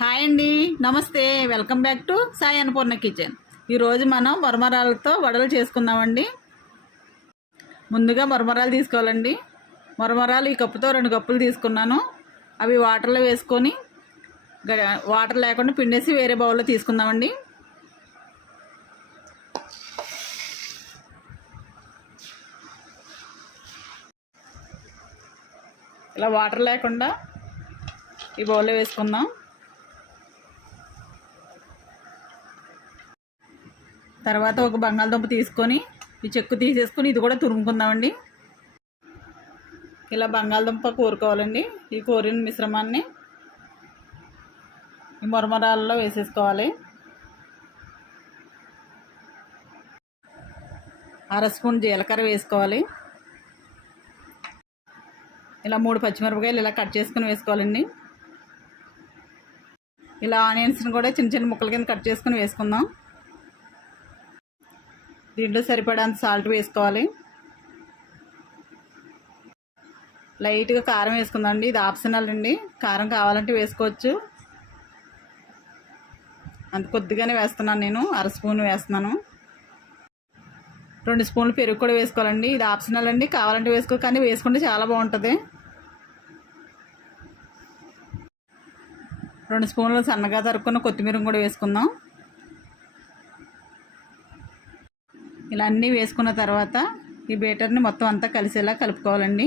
Hi అండి, నమస్తే. Welcome back to Sai Annapurna kitchen. ఈరోజు మనం మరమరాలతో వడలు చేసుకుందామండి. ముందుగా మరమరాలు తీసుకోవాలండి. మరమరాలు ఈ కప్పుతో 2 కప్పులు తీసుకున్నాను. అవి వాటర్లో వేసుకొని వాటర్ లేకుండా పిండేసి వేరే బౌల్లో తీసుకుందామండి. ఇలా వాటర్ లేకుండా ఈ బౌల్లో వేసుకుందాం. తర్వాత ఒక బంగాళదుంప తీసుకొని ఈ చెక్కు తీసేసుకొని ఇది కూడా తురుముకుందామండి. ఇలా బంగాళదుంప కూరుకోవాలండి. ఈ కూరిన మిశ్రమాన్ని ఈ మరమరాలలో వేసేసుకోవాలి. 1/2 స్పూన్ జీలకర్ర వేసుకోవాలి. ఇలా 3 పచ్చిమిరపకాయలు ఇలా కట్ చేసుకుని వేసుకోవాలండి. ఇలా ఆనియన్స్ని కూడా చిన్న చిన్న ముక్కల కింద కట్ చేసుకుని వేసుకుందాం. దీంట్లో సరిపడంత సాల్ట్ వేసుకోవాలి. లైట్గా కారం వేసుకుందామండి. ఇది ఆప్షనల్ అండి, కారం కావాలంటే వేసుకోవచ్చు. అంత కొద్దిగానే వేస్తున్నాను, నేను 1/2 స్పూన్ వేస్తున్నాను. 2 స్పూన్లు పెరుగు కూడా వేసుకోవాలండి. ఇది ఆప్షనల్ అండి, కావాలంటే వేసుకో, కానీ వేసుకుంటే చాలా బాగుంటుంది. 2 స్పూన్లు సన్నగా తరుక్కున్న కొత్తిమీర కూడా వేసుకుందాం. ఇలా అన్నీ వేసుకున్న తర్వాత ఈ బేటర్ని మొత్తం అంతా కలిసేలా కలుపుకోవాలండి.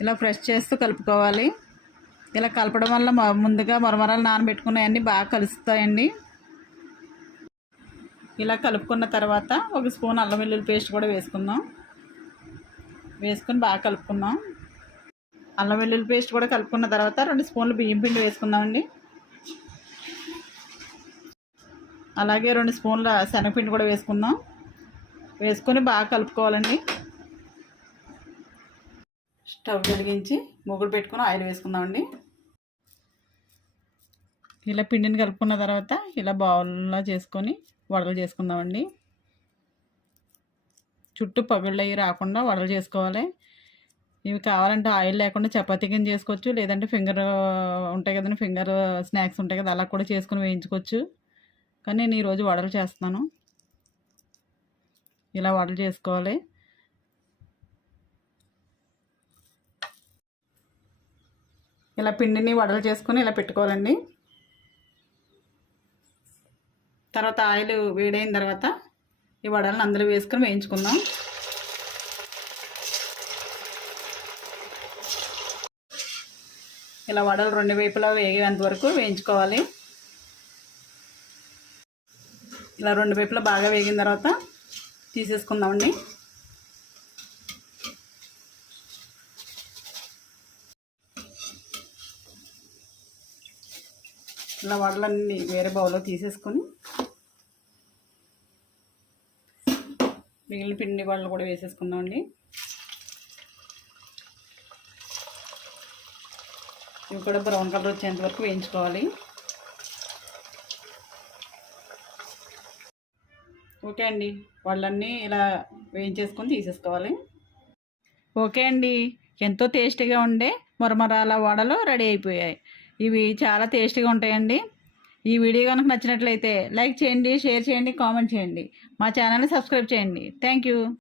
ఇలా ప్రెస్ చేస్తూ కలుపుకోవాలి. ఇలా కలపడం వల్ల ముందుగా మరమరాలు నానబెట్టుకున్నవన్నీ బాగా కలుస్తాయండి. ఇలా కలుపుకున్న తర్వాత 1 స్పూన్ అల్లం వెల్లుల్లి పేస్ట్ కూడా వేసుకుందాం. వేసుకొని బాగా కలుపుకుందాం. అల్లం వెల్లుల్లి పేస్ట్ కూడా కలుపుకున్న తర్వాత 2 స్పూన్లు బియ్యం పిండి వేసుకుందామండి. అలాగే 2 స్పూన్ల శనగపిండి కూడా వేసుకుందాం. వేసుకొని బాగా కలుపుకోవాలండి. స్టవ్ వెలిగించి మూకుడు పెట్టుకొని ఆయిల్ వేసుకుందామండి. ఇలా పిండిని కలుపుకున్న తర్వాత ఇలా బౌల్లో చేసుకొని వడలు చేసుకుందామండి. చుట్టూ పగుళ్ళు అవి రాకుండా వడలు చేసుకోవాలి. ఇవి కావాలంటే ఆయిల్ లేకుండా చపాతీ కింద చేసుకోవచ్చు, లేదంటే ఫింగర్ ఉంటాయి కదండి, ఫింగర్ స్నాక్స్ ఉంటాయి కదా, అలా కూడా చేసుకుని వేయించుకోవచ్చు. కానీ నేను ఈరోజు వడలు చేస్తున్నాను. ఇలా వడలు చేసుకోవాలి. ఇలా పిండిని వడలు చేసుకొని ఇలా పెట్టుకోవాలండి. తర్వాత ఆయిల్ వేడైన తర్వాత ఈ వడలను అందులో వేసుకొని వేయించుకుందాం. ఇలా వడలు 2 వైపులా వేగేంత వరకు వేయించుకోవాలి. ఇలా 2 వైపులా బాగా వేగిన తర్వాత తీసేసుకుందామండి. ఇలా వడలన్నీ వేరే బౌల్లో తీసేసుకొని మిగిలిన పిండి వడలు కూడా వేసేసుకుందామండి. ఇవి కూడా బ్రౌన్ కలర్ వచ్చేంత వరకు వేయించుకోవాలి. ఓకే అండి, వాళ్ళన్నీ ఇలా వేయించేసుకొని తీసేసుకోవాలి. ఓకే అండి, ఎంతో టేస్టీగా ఉండే మరమరాల వడలు రెడీ అయిపోయాయి. ఇవి చాలా టేస్టీగా ఉంటాయండి. ఈ వీడియో కనుక నచ్చినట్లయితే లైక్ చేయండి, షేర్ చేయండి, కామెంట్ చేయండి. మా ఛానల్ని సబ్స్క్రైబ్ చేయండి. Thank you.